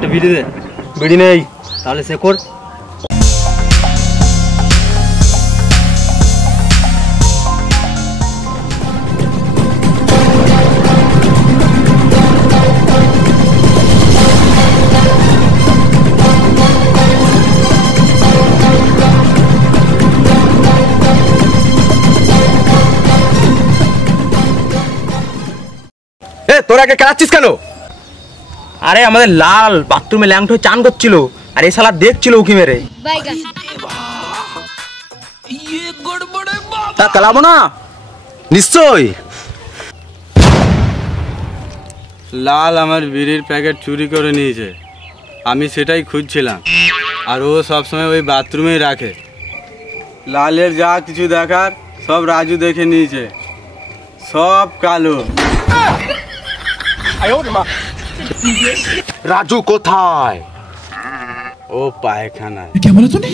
একটা বিড়ি দে। বিড়ি নেই, তাহলে সে কর। তোরা কে কাঁদছিস কেন? আরে আমাদের লাল বাথরুমে ল্যাংটো চান করছিল, আর এই শালা দেখছিল উকি মেরে। তা কালাবো না? নিশ্চয়। লাল আমার বিড়ির প্যাকেট চুরি করে নিয়েছে, আমি সেটাই খুঁজছিলাম। আর ও সবসময় ওই বাথরুমেই রাখে। লালের যা কিছু দেখার সব রাজু দেখে নিয়েছে, সব কালো। রাজু কোথায়? ও পায়খানায়। क्या बोला तूने?